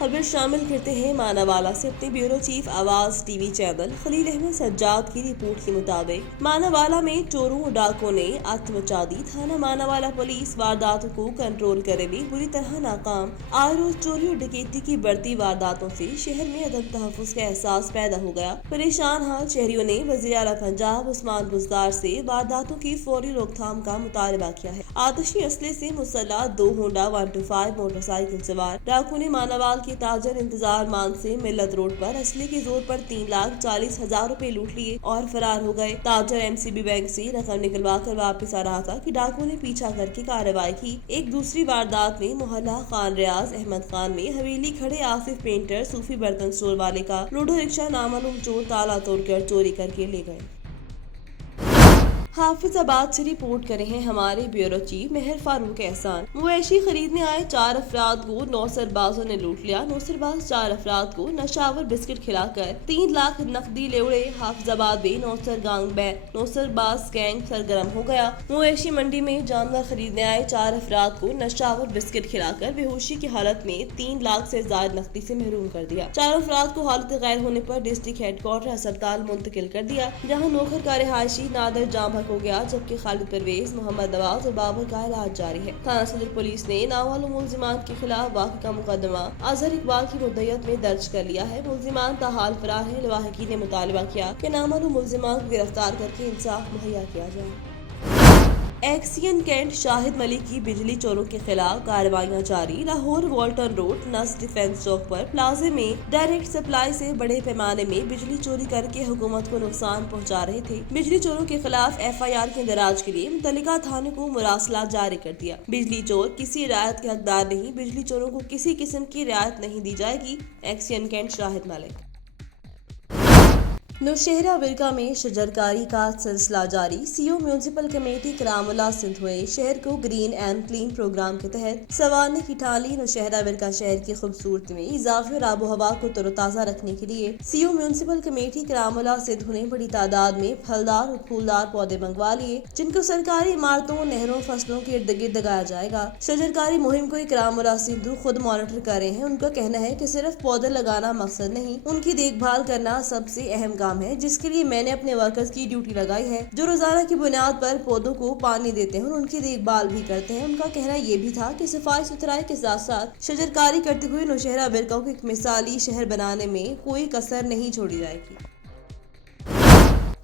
खबर शामिल करते हैं मानावाला से अपने bureau chief Awaz TV channel Khalil Ahmed Sajjad की रिपोर्ट के मुताबिक मानावाला में चोरों और डाकुओं ने आत्म मचा दी। थाना मानावाला पुलिस वारदातों को कंट्रोल करने में बुरी तरह नाकाम। आए रोज चोरी और डकैती की बढ़ती वारदातों से शहर में अदम तहफ्फुज़ का एहसास पैदा हो गया। परेशान हाल शहरियों ने वज़ीर आला पंजाब उस्मान बुज़दार से वारदातों की फौरी रोकथाम का मुतालबा किया है। आतिशी असले से मुसल्लह 2 होंडा 125 मोटरसाइकिल सवार डाकुओं ने मानावाल के ताजर इंतजार मान से मिल्लत रोड पर असले के जोर पर 3,40,000 रुपए लूट लिए और फरार हो गए। ताजर MCB बैंक से रकम निकलवा कर वापस आ रहा था कि डाकुओं ने पीछा करके कार्रवाई की। एक दूसरी वारदात में मोहल्ला खान रियाज अहमद खान में हवेली खड़े आसिफ पेंटर सूफी बर्तन स्टोर वाले का लूडो रिक्शा नामालूम चोर ताला तोड़कर चोरी करके ले गए। हाफिजाबाद से रिपोर्ट करे हैं हमारे ब्यूरो चीफ मेहर फारूक एहसान। मवेशी खरीदने आए 4 अफराद को नौसरबाजों ने लूट लिया। नौसरबाज 4 अफराद को नशावर बिस्किट खिलाकर 3 लाख नकदी ले उड़े। हाफिजाबाद में नौसरबाज गैंग सरगर्म हो गया। मवेशी मंडी में जानवर खरीदने आए 4 अफराद को नशावर बिस्किट खिलाकर बेहोशी की हालत में 3 लाख से ज्यादा नकदी से महरूम कर दिया। 4 अफराद को हालत गैर होने पर डिस्ट्रिक्ट हेडक्वार्टर अस्पताल मुंतकिल कर दिया, जहाँ नौखर का रिहायशी नादर जाम हो गया, जबकि खालिद परवेज, मोहम्मद नवाज और बाबर का इलाज जारी है। थाना सदर पुलिस ने नामालूम मुलजिमान के खिलाफ वाक़ई का मुकदमा अजहर इकबाल की मुद्दत में दर्ज कर लिया है। मुलजिमान ताहाल फरार है। लवाहकी ने मुतालबा किया कि नामालूम मुलजिमान को गिरफ्तार करके इंसाफ मुहैया किया जाए। एक्सियन कैंट शाहिद मलिक की बिजली चोरों के खिलाफ कार्रवाइयां जारी। लाहौर वॉल्टन रोड नस डिफेंस चौक पर प्लाजे में डायरेक्ट सप्लाई से बड़े पैमाने में बिजली चोरी करके हुकूमत को नुकसान पहुंचा रहे थे। बिजली चोरों के खिलाफ FIR के इंदराज के लिए मुतल्लिका थाने को मुरासला जारी कर दिया। बिजली चोर किसी रियायत के हकदार नहीं। बिजली चोरों को किसी किस्म की रियायत नहीं दी जाएगी। एक्सियन कैंट शाहिद मलिक। नौशहरा विरका में शजरकारी का सिलसिला जारी। CO म्यूनसिपल कमेटी करामुल्ला सिंध हुए शहर को ग्रीन एंड क्लीन प्रोग्राम के तहत सवारने की ठाली। नौशहरा विरका शहर की खूबसूरती में इजाफे और आबो हवा को तरोताजा रखने के लिए CO म्यूनसिपल कमेटी करामुल्ला सिंध ने बड़ी तादाद में फलदार और फूलदार पौधे मंगवा लिए, जिनको सरकारी इमारतों, नहरों, फसलों के इर्द गिर्द लगाया जाएगा। शजरकारी मुहिम को करामुल्ला सिंधु खुद मॉनिटर कर रहे हैं। उनका कहना है कि सिर्फ पौधे लगाना मकसद नहीं, उनकी देखभाल करना सबसे अहम है, जिसके लिए मैंने अपने वर्कर्स की ड्यूटी लगाई है, जो रोजाना की बुनियाद पर पौधों को पानी देते हैं और उनकी देखभाल भी करते हैं। उनका कहना ये भी था कि सफाई सुथराई के साथ साथ शजरकारी करते हुए नौशहरा विरका को एक मिसाली शहर बनाने में कोई कसर नहीं छोड़ी जाएगी।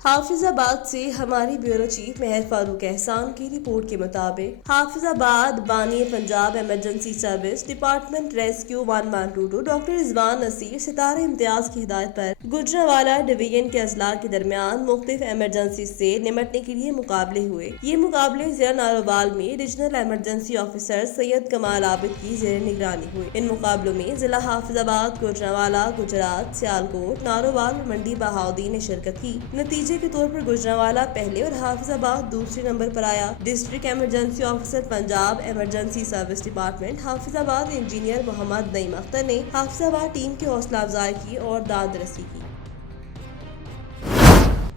हाफिजाबाद से हमारी ब्यूरो चीफ मेहर फारूक एहसान की रिपोर्ट के मुताबिक हाफिजाबाद बानी Punjab emergency service department rescue 1-1-2-2 doctor Rizwan Naseer सितारे इम्तियाज की हिदायत पर गुजरांवाला डिवीजन के अजला के दरमियान मुख्तलिफ इमरजेंसी से निमटने के लिए मुकाबले हुए। ये मुकाबले जिला नारोवाल में रीजनल इमरजेंसी ऑफिसर सैयद कमाल आबिद की जेर निगरानी हुए। इन मुकाबलों में जिला हाफिजाबाद, गुजरांवाला, गुजरात, सियालकोट, नारोवाल, मंडी बहाउद्दीन ने शिरकत की। नतीजे के तौर पर गुजरांवाला पहले और हाफिजाबाद दूसरे नंबर पर आया। District emergency officer Punjab emergency service department Hafizabad engineer Mohammad Naeem Akhtar ने हाफिजाबाद टीम की हौसला अफजाई की और दाद रसी की।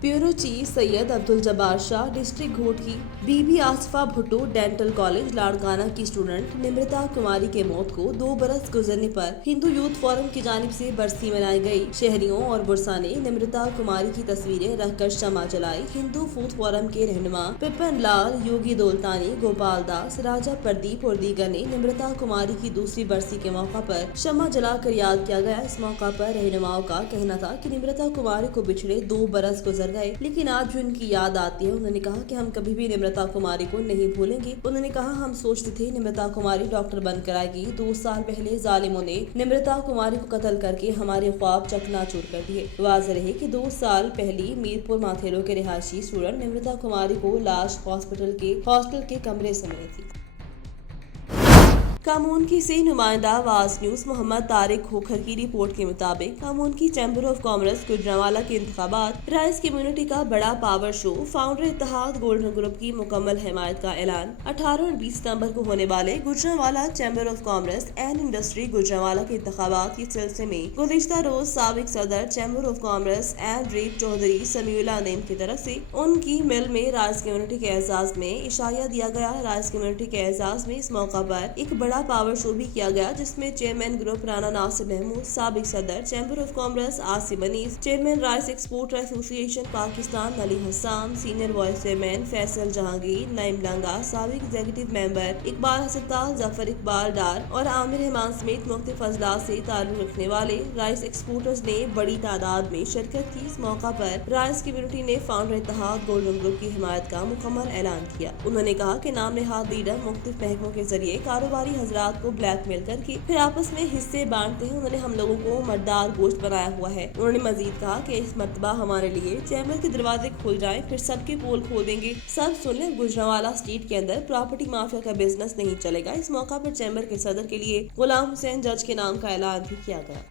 Bureau chief Syed Abdul Jabbar Shah district घोट की बीबी आसफा भुट्टो डेंटल कॉलेज लाड़काना की स्टूडेंट निमृता कुमारी के मौत को 2 बरस गुजरने पर हिंदू यूथ फोरम की जानिब से बरसी मनाई गई। शहरियों और बुरसा ने निमृता कुमारी की तस्वीरें रखकर शमा जलाई। हिंदू यूथ फोरम के रहनुमा पिपन लाल, योगी दौलतानी, गोपाल दास, राजा प्रदीप और दीगर ने निमृता कुमारी की दूसरी बरसी के मौका पर शमा जलाकर याद किया गया। इस मौका पर रहनुमाओं का कहना था कि निमृता कुमारी को बिछड़े 2 बरस गुजर गए, लेकिन आज भी उनकी याद आती है। उन्होंने कहा कि हम कभी भी निमृता कुमारी को नहीं भूलेंगे। उन्होंने कहा, हम सोचते थे निमृता कुमारी डॉक्टर बनकर आएगी। 2 साल पहले जालिमों ने निमृता कुमारी को कत्ल करके हमारे ख्वाब चकनाचूर कर दिए। वाज़ेह रहे कि 2 साल पहले मीरपुर माथेरो के रिहायशी स्टूडेंट निमृता कुमारी को लाश हॉस्टल के कमरे से मिली थी। कामोनकी से नुमाइंदा आवाज न्यूज मोहम्मद तारिक खोखर की रिपोर्ट के मुताबिक कामोनकी चैम्बर ऑफ कॉमर्स गुजरांवाला के इंतखाबात राइस कम्युनिटी का बड़ा पावर शो फाउंडर इत्तेहाद गोल्डन ग्रुप की मुकम्मल हिमायत का ऐलान 18 और 20 सितंबर को होने वाले Gujranwala chamber of commerce and industry Gujranwala के इंतखाबात के सिलसिले में गुज़िश्ता रोज साबिक सदर चैम्बर ऑफ कॉमर्स एंड रेप चौधरी समीउल्लाह नईम की तरफ से उनकी मिल में राइस कम्युनिटी के एजाज में इशारा दिया गया। राइस कम्युनिटी के एजाज में इस मौका पर एक बड़ा पावर शो भी किया गया, जिसमें चेयरमैन ग्रुप राना नासिर महमूद, साबिक सदर chamber of commerce Asim Anees, chairman rice exporter association Pakistan Ali Hasan, senior vice chairman Faisal Jahangir, Naeem Langah, साबिक एग्जीक्यूटिव मेंबर इकबाल हसनताल, जफर इकबाल डार और आमिर रहमान समेत मुख्तलिफ अजला से ताल्लुक रखने वाले राइस एक्सपोर्टर्स ने बड़ी तादाद में शिरकत की। इस मौका पर राइस कम्युनिटी ने फाउंडर इत्तेहाद गोल्डन ग्रुप की हिमायत का मुकम्मल ऐलान किया। उन्होंने कहा कि नाम नहाद लीडर मुख्तलिफ महकमों के जरिए कारोबारी हजरात को ब्लैकमेल करके फिर आपस में हिस्से बांटते हैं। उन्होंने हम लोगों को मर्दार गोश्त बनाया हुआ है। उन्होंने मजीद कहा कि इस मरतबा हमारे लिए चैम्बर के दरवाजे खुल जाएं, फिर सबके पोल खोल देंगे। सब सुन लें, गुजरांवाला स्ट्रीट के अंदर प्रॉपर्टी माफिया का बिजनेस नहीं चलेगा। इस मौका पर चैम्बर के सदर के लिए गुलाम हुसैन जज के नाम का ऐलान भी किया गया।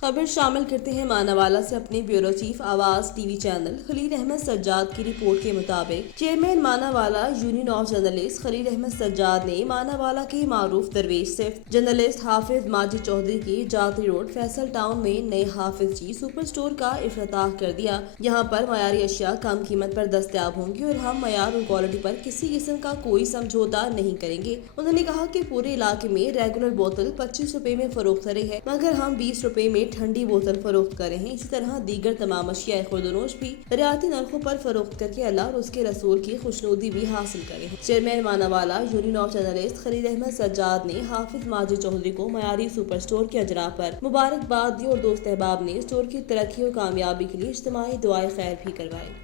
खबर शामिल करते हैं मानावाला से अपने bureau chief Awaz TV channel Khalil Ahmed Sajjad की रिपोर्ट के मुताबिक chairman Manawala union of journalist Khalil Ahmed Sajjad ने मानावाला के मारूफ दरवेश सिर्फ जर्नलिस्ट हाफिज माजिद चौधरी की जाती रोड फैसल टाउन में नए हाफिज जी सुपर स्टोर का इफ्तिताह कर दिया। यहाँ पर मयारी अशिया कम कीमत पर दस्तयाब होंगी और हम मयार और क्वालिटी पर किसी किस्म का कोई समझौता नहीं करेंगे। उन्होंने कहा कि पूरे इलाके में रेगुलर बोतल 25 रुपए में फरोख्त रही है, मगर हम 20 रुपए में ठंडी बोतल फरोख्त कर रहे हैं। इसी तरह दीगर तमाम अशिया खुर्दनोश भी रियायती नरखों पर फरोख्त करके अल्लाह और उसके रसूल की खुशनुदी भी हासिल करे हैं। Chairman Manawala union of journalist Khalil Ahmed Sajjad ने हाफिज माजिद चौधरी को मयारी सुपर स्टोर के अजरा पर मुबारकबाद दी और दोस्त अहबाब ने स्टोर की तरक्की और कामयाबी के लिए इज्तिमाई दुआए खैर भी करवाई।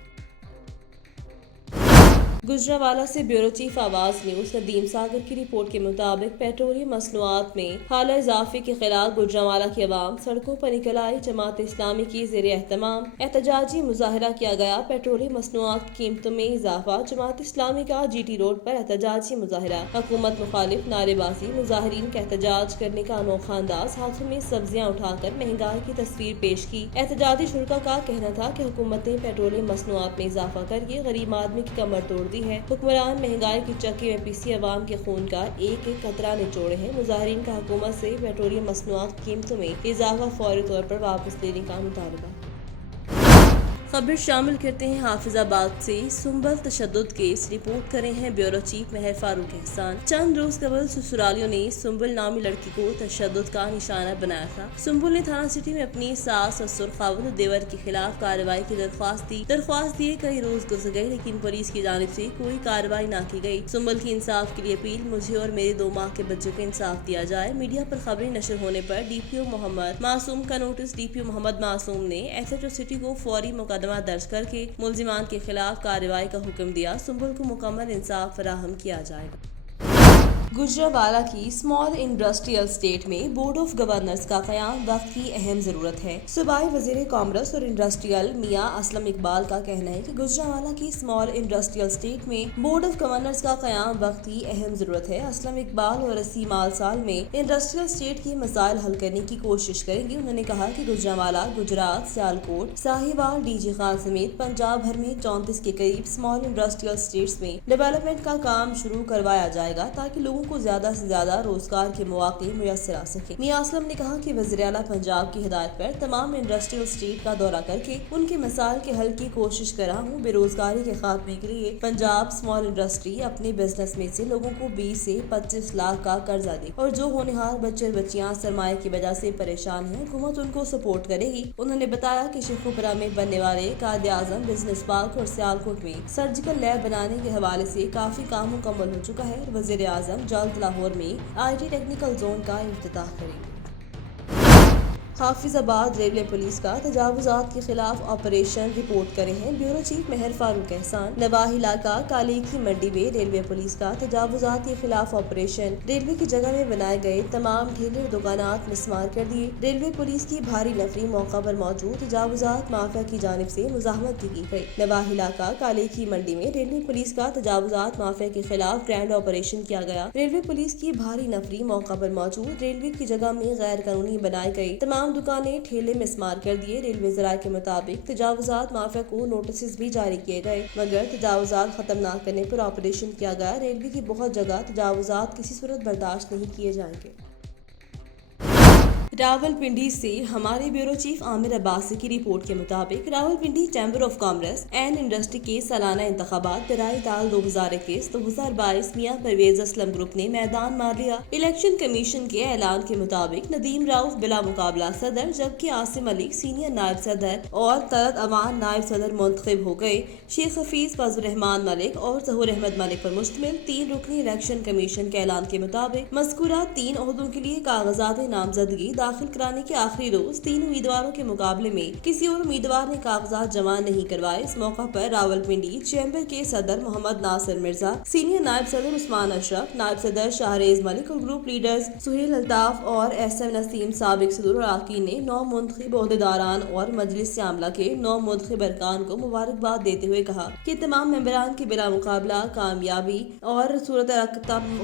गुजरांवाला से ब्यूरो चीफ आवाज न्यूज नदीम सागर की रिपोर्ट के मुताबिक पेट्रोलियम मसनूआत में हाल इजाफे के खिलाफ गुजरांवाला की अवाम सड़कों पर निकल आई। जमात इस्लामी की ज़ेर एहतमाम एहतजाजी मुजाहरा किया गया। पेट्रोलियम मसनूआत की कीमतों में इजाफा, जमात इस्लामी का GT रोड पर एहतजाजी मुजाहरा, हुकूमत मुखालिफ नारेबाजी, मुजाहरीन का एहतजाज करने का अनोखा अंदाज, हाथों में सब्जियां उठाकर महंगाई की तस्वीर पेश की। एहतजाजी शुरा का कहना था कि हुकूमत ने पेट्रोलियम मसनूआत में इजाफा करके गरीब आदमी की कमर तोड़ दी है। हुक्मरान महंगाई की चक्की में पिसी अवाम के खून का एक एक कतरा निचोड़े हैं। मुजाहिरीन का हुकूमत से पेट्रोलियम मसनूआत की कीमतों में इजाफा फौरी तौर पर वापस लेने का मुतालबा। खबर शामिल करते हैं हाफिजाबाद से सुंबल तशद्दुद केस। रिपोर्ट कर रहे हैं ब्यूरो चीफ महर फारूक एहसान। चंद रोज कबल ससुरालियों ने सुंबल नामी लड़की को तशद्दुद का निशाना बनाया था। सुंबल ने थाना सिटी में अपनी सास, ससुर, खावंद और देवर के खिलाफ कार्रवाई की दरख्वास्त दिए कई रोज गुजर गए, लेकिन पुलिस की जानिब से कोई कार्रवाई न की गई। सुंबल की इंसाफ के लिए अपील, मुझे और मेरे 2 माह के बच्चे को इंसाफ दिया जाए। मीडिया पर खबरें नशर होने पर DPO मोहम्मद मासूम का नोटिस। DPO मोहम्मद मासूम ने SHO सिटी को फौरी मुकदमा दर्ज करके मुल्जिमान के खिलाफ कार्रवाई का हुक्म दिया। सुंबल को मुकम्मल इंसाफ फराहम किया जाएगा। गुजरांवाला की स्मॉल इंडस्ट्रियल स्टेट में बोर्ड ऑफ गवर्नर्स का क़याम वक्त की अहम जरूरत है। सूबाई वज़ीर कॉमर्स और इंडस्ट्रियल मियां असलम इकबाल का कहना है कि गुजरांवाला की स्मॉल इंडस्ट्रियल स्टेट में बोर्ड ऑफ गवर्नर्स का क़याम वक्त की अहम जरूरत है। असलम इकबाल और 80 माल साल में इंडस्ट्रियल स्टेट के मसाइल हल करने की कोशिश करेंगे। उन्होंने कहा कि गुजरांवाला, गुजरात, सियालकोट, साहिवाल, DG खान समेत पंजाब भर में 34 के करीब स्मॉल इंडस्ट्रियल स्टेट्स में डेवलपमेंट का काम शुरू करवाया जाएगा, ताकि लोगों को ज्यादा से ज्यादा रोजगार के मौके मुयस्सर आ सके। मियां असलम ने कहा कि वज़ीर आला पंजाब की हिदायत पर तमाम इंडस्ट्रियल स्टेट का दौरा करके उनके मसाइल के हल की कोशिश कर रहा हूँ। बेरोजगारी के खात्मे के लिए पंजाब स्मॉल इंडस्ट्री अपने बिजनेस में से लोगों को 20 से 25 लाख का कर्जा दे, और जो होनहार बच्चे और बच्चियां सरमाए की वजह से परेशान हैं, हुकूमत उनको सपोर्ट करेगी। उन्होंने बताया कि शेखुपुरा में बनने वाले कायदे आजम बिजनेस पार्क और सियालकोट में सर्जिकल लैब बनाने के हवाले से काफी काम मुकम्मल हो चुका है। वज़ीर आजम जल्द लाहौर में IT टेक्निकल जोन का इफ्तिताह करेंगे। हाफिजाबाद रेलवे पुलिस का तजावुजात के खिलाफ ऑपरेशन। रिपोर्ट करे हैं ब्यूरो चीफ महर फारूक एहसान। नवाही इलाका काली की मंडी में रेलवे पुलिस का तजावुजात के खिलाफ ऑपरेशन। रेलवे की जगह में बनाए गए तमाम ठेले और दुकानात मिसमार कर दिए। रेलवे पुलिस की भारी नफरी मौका पर मौजूद तजावुजात माफिया की जानिब से मुजाहमत भी की गई। नवाही इलाका काली की मंडी में रेलवे पुलिस का तजावुजात माफिया के खिलाफ ग्रैंड ऑपरेशन किया गया। रेलवे पुलिस की भारी नफरी मौका पर मौजूद रेलवे की जगह में गैर कानूनी बनाई गई तमाम दुकानें, ठेले मिसमार कर दिए। रेलवे ज़राए के मुताबिक तजावुजात माफिया को नोटिस भी जारी किए गए, मगर तजावुजात खत्म न करने पर ऑपरेशन किया गया। रेलवे की बहुत जगह तजावुजात किसी सूरत बर्दाश्त नहीं किए जाएंगे। راولپنڈی سے ہمارے بیورو چیف عامر عباسی کی رپورٹ کے مطابق Rawalpindi chamber of commerce and industry کے سالانہ انتخابات برائے دال 2021-2022 میاں پرویز اسلم گروپ نے میدان مار لیا۔ الیکشن کمیشن کے اعلان کے مطابق ندیم راؤف بلا مقابلہ صدر جبکہ عاصم علی سینئر نائب صدر اور طلعت امان نائب صدر منتخب ہو گئے۔ شیخ حفیظ فضل الرحمان ملک اور ظہور احمد ملک پر مشتمل 3 رکنی الیکشن کمیشن کے اعلان کے مطابق مذکورہ 3 عہدوں کے لیے کاغذات نامزدگی داخل کرانے کے آخری روز 3 امیدواروں کے مقابلے میں کسی اور امیدوار نے کاغذات جمع نہیں کروائے۔ اس موقع پر راولپنڈی چیمبر کے صدر محمد ناصر مرزا، سینئر نائب صدر عثمان اشرف، نائب صدر شاہریز ملک اور گروپ لیڈرز سہیل الطاف اور ایس ایم نسیم سابق صدور اراکین نے 9 منتخب عہدیداران اور مجلس عاملہ کے 9 منتخب ارکان کو مبارکباد دیتے ہوئے کہا کہ تمام ممبران کی بلا مقابلہ کامیابی اور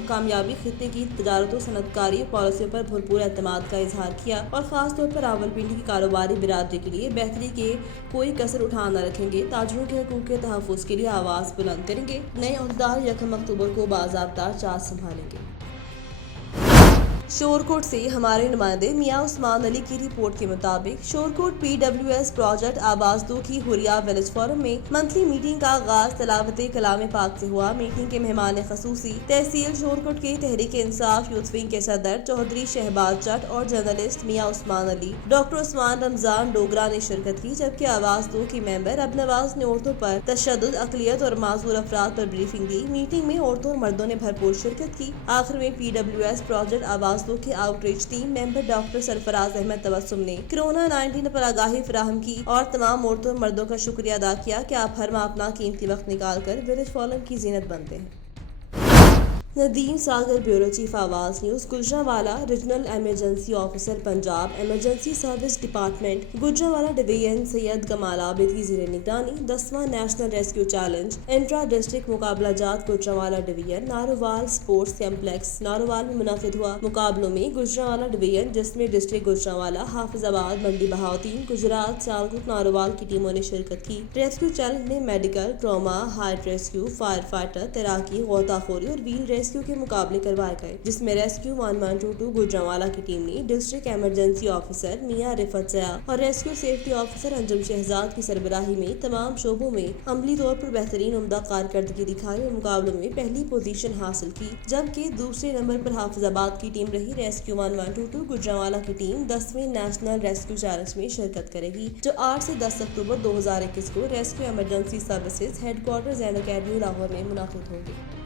کامیابی خطے کی تجارت و صنعت کاری پالیسیوں پر بھرپور اعتماد کا اظہار کیا اور خاص طور پر راولپنڈی کی کاروباری برادری کے لیے بہتری کے کوئی کسر اٹھا نہ رکھیں گے۔ تاجروں کے حقوق کے تحفظ کے لیے آواز بلند کریں گے۔ نئے عہدیدار 1 اکتوبر کو باضابطہ چارج سنبھالیں گے۔ شورکوٹ سے ہمارے نمائندے میاں عثمان علی کی رپورٹ کے مطابق شورکوٹ PWS پروجیکٹ آباز 2 کی حریہ ولیج فورم میں منتھلی میٹنگ کا آغاز تلاوت کلام پاک سے ہوا۔ میٹنگ کے مہمان خصوصی تحصیل شورکوٹ کے تحریک انصاف یوتھ ونگ کے صدر چودھری شہباز جٹ اور جرنلسٹ میاں عثمان علی، ڈاکٹر عثمان رمضان ڈوگرا نے شرکت کی، جبکہ آواز 2 کی ممبر اب نواز نے عورتوں پر تشدد، اقلیت اور معذور افراد پر بریفنگ دی۔ میٹنگ میں عورتوں اور مردوں نے بھرپور شرکت کی۔ آخر میں PWS پروجیکٹ آواز 2 کے outreach team member doctor Sarfraz Ahmed Tabassum نے کورونا 19 پر آگاہی فراہم کی اور تمام عورتوں اور مردوں کا شکریہ ادا کیا کہ آپ ہر ماہ اپنا قیمتی وقت نکال کر ولیج فورم کی زینت بنتے ہیں۔ Nadeem Sagar bureau chief Awaz news Gujranwala regional emergency officer Punjab emergency service department Gujranwala division Syed Kamal Abid کی زیر نگرانی 10واں national rescue challenge intra district مقابلہ جات Gujranwala division Narowal sports complex Narowal میں منعقد ہوا۔ مقابلوں میں گجرانوالہ ڈویژن جس میں ڈسٹرکٹ گجرانوالہ، حافظ آباد، منڈی بہاؤتین، گجرات، سیالکوٹ، نارووال کی ٹیموں نے شرکت کی۔ ریسکیو چیلنج میں medical, trauma, heart rescue, fire fighter, تیراکی، غوطہ خوری اور ویل ریسکیو کے مقابلے کروائے گئے، جس میں ریسکیو 1122 گجرانوالہ کی ٹیم نے ڈسٹرکٹ ایمرجنسی آفیسر میاں رفت زیا اور ریسکیو سیفٹی آفیسر انجم شہزاد کی سربراہی میں تمام شعبوں میں عملی طور پر بہترین عمدہ کارکردگی دکھائی اور مقابلوں میں پہلی پوزیشن حاصل کی، جبکہ دوسرے نمبر پر حافظ آباد کی ٹیم رہی۔ ریسکیو 1122 گجرانوالہ کی ٹیم 10ویں نیشنل ریسکیو چیلنج میں شرکت کرے گی، جو 8 سے 10 اکتوبر 2021 کو rescue emergency services head quarter and academy Lahore میں منعقد ہوگی۔